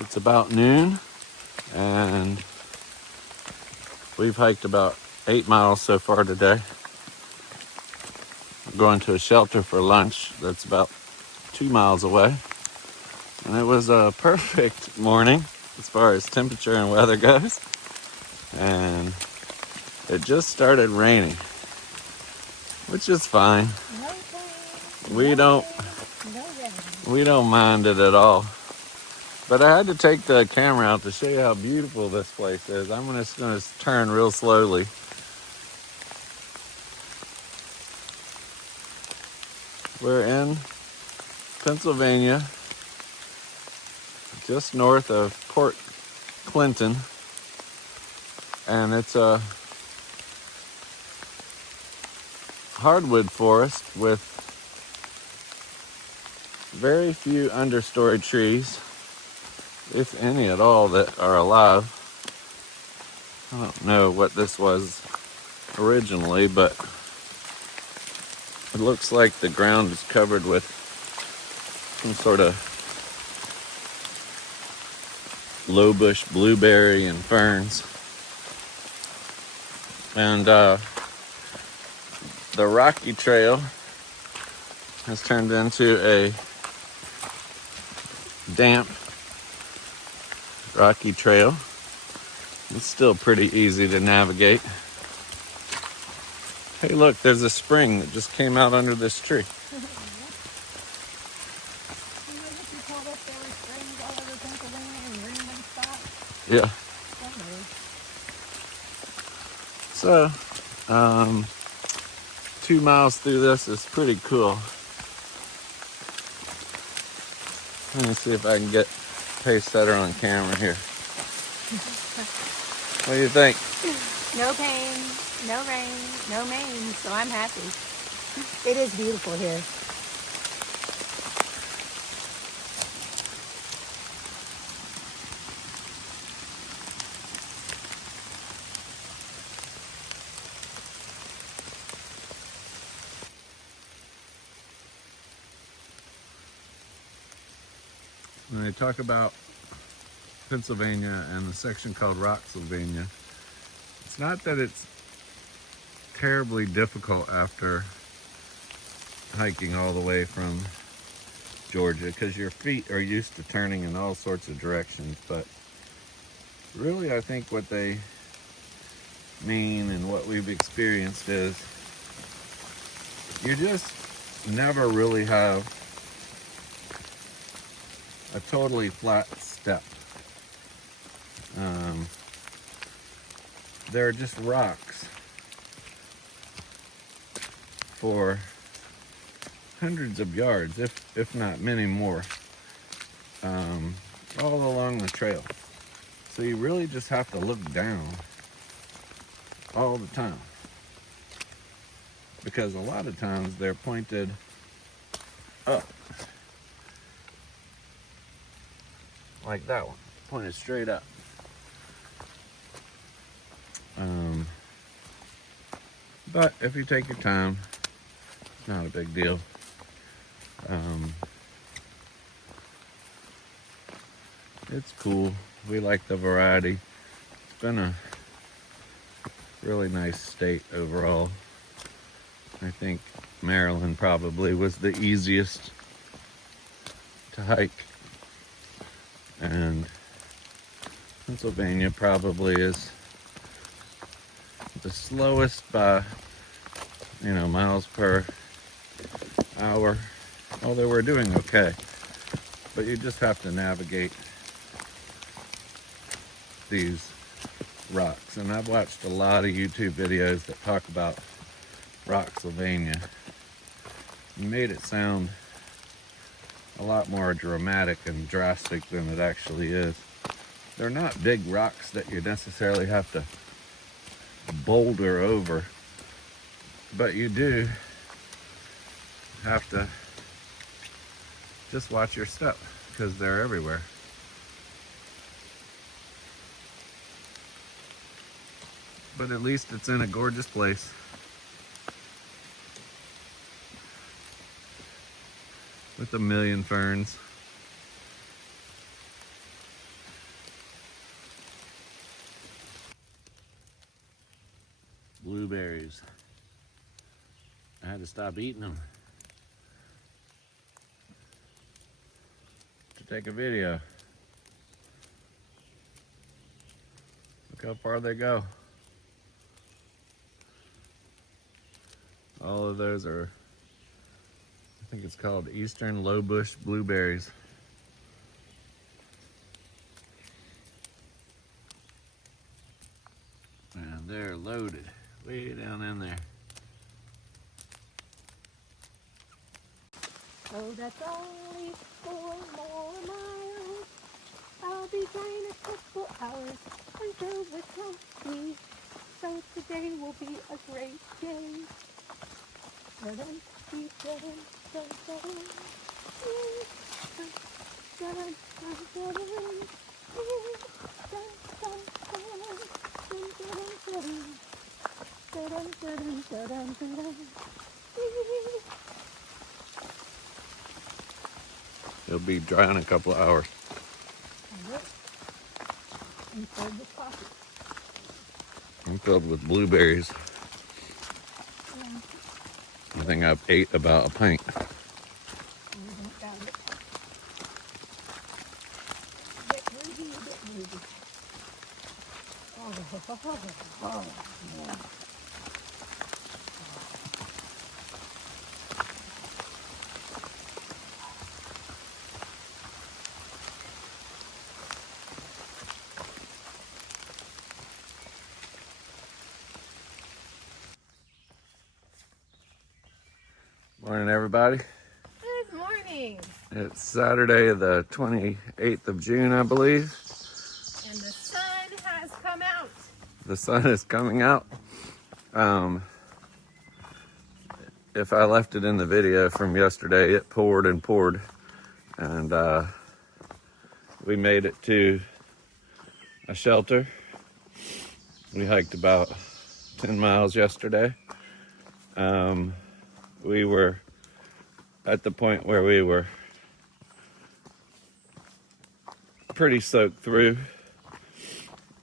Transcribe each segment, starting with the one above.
It's about noon, and we've hiked about 8 miles so far today. We're going to a shelter for lunch that's about 2 miles away. And it was a perfect morning as far as temperature and weather goes. And it just started raining, which is fine. We don't mind it at all. But I had to take the camera out to show you how beautiful this place is. I'm just going to turn real slowly. We're in Pennsylvania, just north of Port Clinton, and it's a hardwood forest with very few understory trees, if any at all, that are alive. I don't know what this was originally, but it looks like the ground is covered with some sort of low bush blueberry and ferns. And the Rocky Trail has turned into a damp rocky trail. It's still pretty easy to navigate. Hey, look, there's a spring that just came out under this tree. Yeah. So, 2 miles through this is pretty cool. Let me see if I can get pace setter on camera here. What do you think? No pain, no rain, no main, so I'm happy. It is beautiful here. When I talk about Pennsylvania and the section called Rocksylvania, it's not that it's terribly difficult after hiking all the way from Georgia, because your feet are used to turning in all sorts of directions. But really, I think what they mean and what we've experienced is you just never really have a totally flat step. There are just rocks for hundreds of yards, if not many more, all along the trail. So you really just have to look down all the time, because a lot of times they're pointed up, like that one, pointed straight up. But if you take your time, it's not a big deal. It's cool. We like the variety. It's been a really nice state overall. I think Maryland probably was the easiest to hike, and Pennsylvania probably is the slowest by, miles per hour, although we're doing okay. But you just have to navigate these rocks. And I've watched a lot of YouTube videos that talk about Rocksylvania. You made it sound a lot more dramatic and drastic than it actually is. They're not big rocks that you necessarily have to boulder over, but you do have to just watch your step, because they're everywhere. But at least it's in a gorgeous place. With a million ferns. blueberries. I had to stop eating them to take a video. Look how far they go. All of those are, I think it's called Eastern Lowbush blueberries. And they're loaded way down in there. Oh, that's only 4 more miles. I'll be gone a couple hours until we're complete. So today will be a great day. Dun, dun, dun, dun, dun, dun. Dun, dun, dun, dun, dun. Dun, dun, dun, dun, dun, dun, dun, dun, dun, dun. It'll be dry in a couple of hours. And filled with coffee. I'm filled with blueberries. I think I've ate about a pint. Oh, yeah. Morning, everybody. Good morning. It's Saturday, the 28th of June, I believe. And the sun has come out. The sun is coming out. If I left it in the video from yesterday, it poured and poured. And we made it to a shelter. We hiked about 10 miles yesterday. We were at the point where we were pretty soaked through,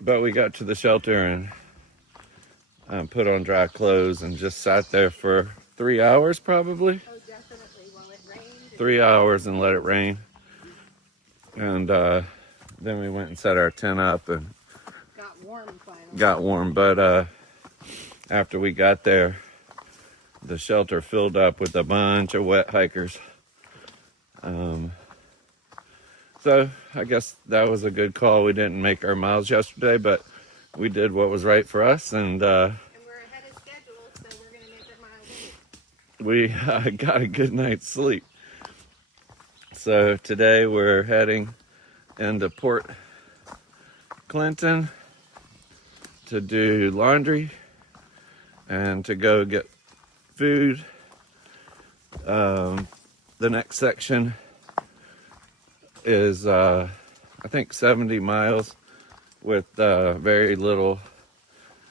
but we got to the shelter and put on dry clothes and just sat there for 3 hours probably. Oh, definitely. Well, it rained. 3 hours and let it rain. And then we went and set our tent up and Got warm finally. got warm. But after we got there, the shelter filled up with a bunch of wet hikers. So I guess that was a good call. We didn't make our miles yesterday, but we did what was right for us. And And we're ahead of schedule, so we're going to make our miles. we got a good night's sleep. So today we're heading into Port Clinton to do laundry and to go get food. The next section is I think 70 miles with very little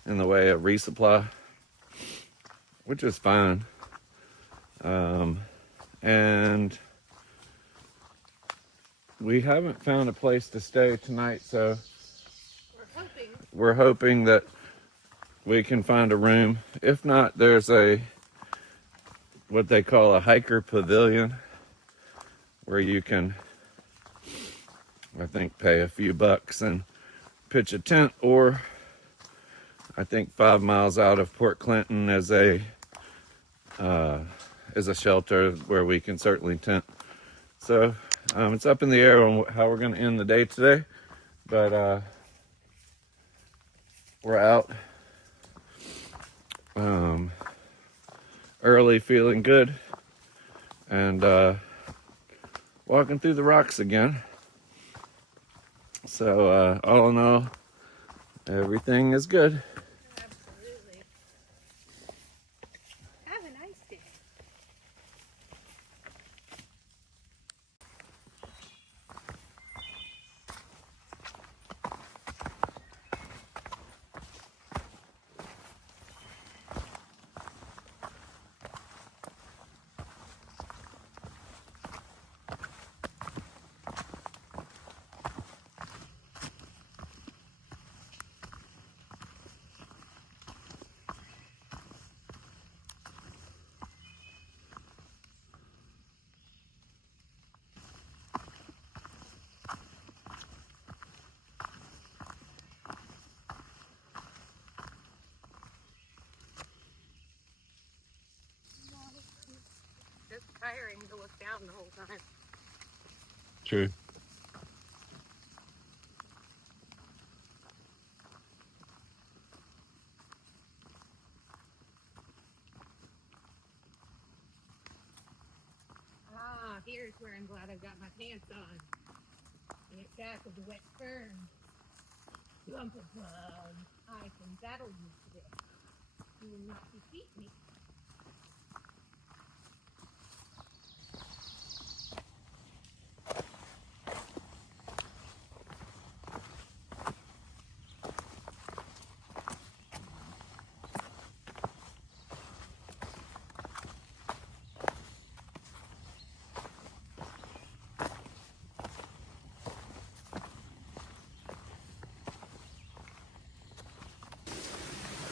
in the way of resupply, which is fine. And we haven't found a place to stay tonight, so we're hoping that we can find a room. If not, there's what they call a hiker pavilion where you can, I think, pay a few bucks and pitch a tent, or I think 5 miles out of Port Clinton is a shelter where we can certainly tent. So it's up in the air on how we're going to end the day today, but we're out early, feeling good, and walking through the rocks again. So all in all, everything is good. Absolutely. Have a nice day. just tiring to look down the whole time. True. Ah, here's where I'm glad I've got my pants on. And it's back with the wet ferns. Lump of bugs. I can battle you today. You will not defeat me.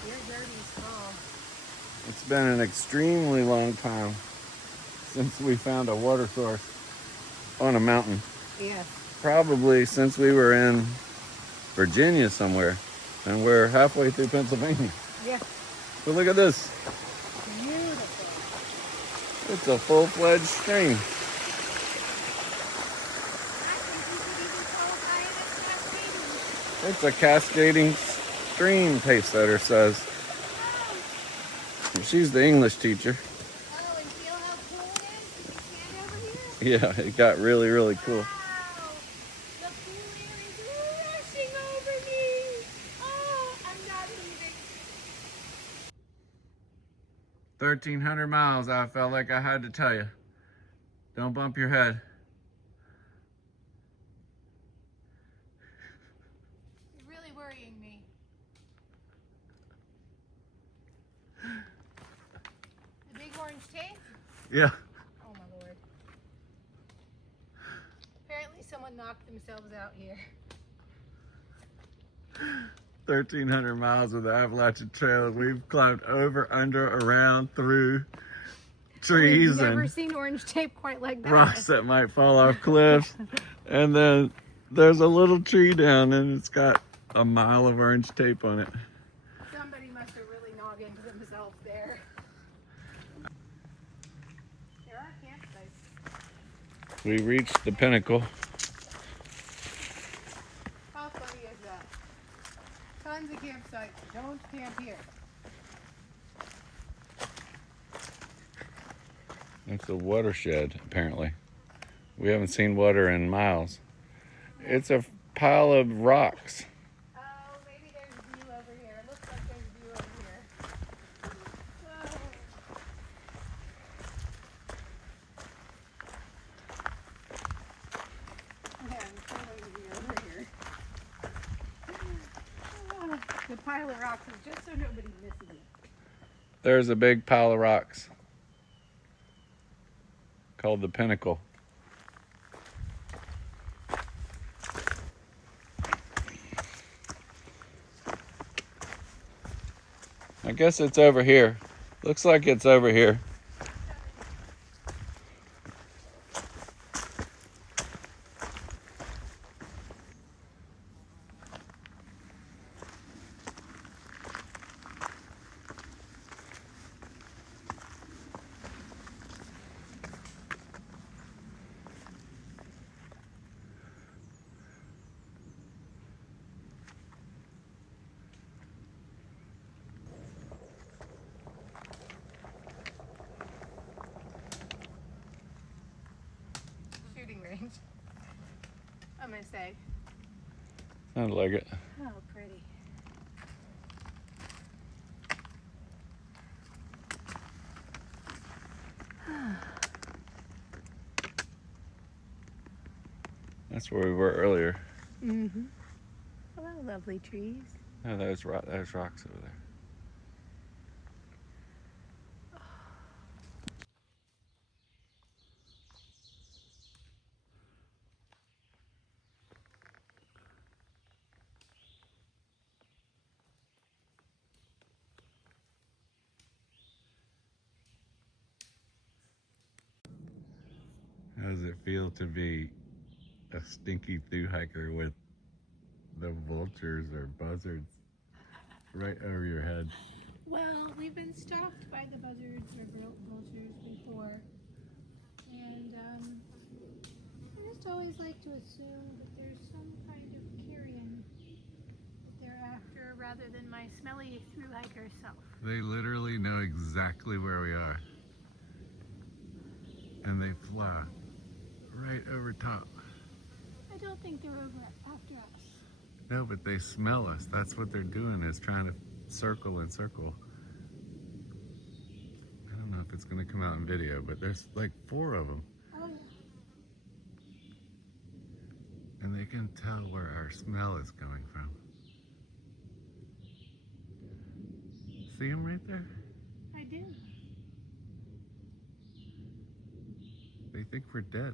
You're dirty small. It's been an extremely long time since we found a water source on a mountain. Yes. Probably since we were in Virginia somewhere, and we're halfway through Pennsylvania. Yeah. But look at this. Beautiful. It's a full-fledged stream. It's a cascading stream, Pacesetter says. She's the English teacher. Oh, and feel how cool it is? Can you stand over here? Yeah, it got really, really cool. Wow. The cool air is rushing over me. Oh, I'm not leaving. 1,300 miles, I felt like I had to tell you. Don't bump your head. You're really worrying me. The big orange tape? Yeah. Oh my lord. Apparently someone knocked themselves out here. 1,300 miles of the Appalachian Trail. We've climbed over, under, around, through trees We've never and seen orange tape quite like that. rocks that might fall off cliffs. And then there's a little tree down and it's got a mile of orange tape on it. Somebody must have really knocked into themselves there. There are campsites. We reached the pinnacle. How funny is that? Tons of campsites. Don't camp here. It's a watershed, apparently. We haven't seen water in miles. It's a pile of rocks. Oh, maybe there's view over here. It looks like there's view over here. Whoa. Yeah, there's totally view over here. Oh, the pile of rocks is just so nobody misses it. There's a big pile of rocks called the pinnacle. I guess it's over here. Looks like it's over here. Shooting range. I'm gonna say. Sounded like it. Oh, pretty. That's where we were earlier. Mm-hmm. Hello, lovely trees. Oh, there's rocks over there. How does it feel to be a stinky thru-hiker with the vultures or buzzards right over your head? Well, we've been stalked by the buzzards or vultures before. like to assume that there's some kind of carrion that they're after rather than my smelly thru-hiker self. They literally know exactly where we are. And they fly right over top. I don't think they're over after us. No, but they smell us. That's what they're doing, is trying to circle and circle. I don't know if it's going to come out in video, but there's like 4 of them. Oh yeah. And they can tell where our smell is coming from. See them right there? I do. They think we're dead.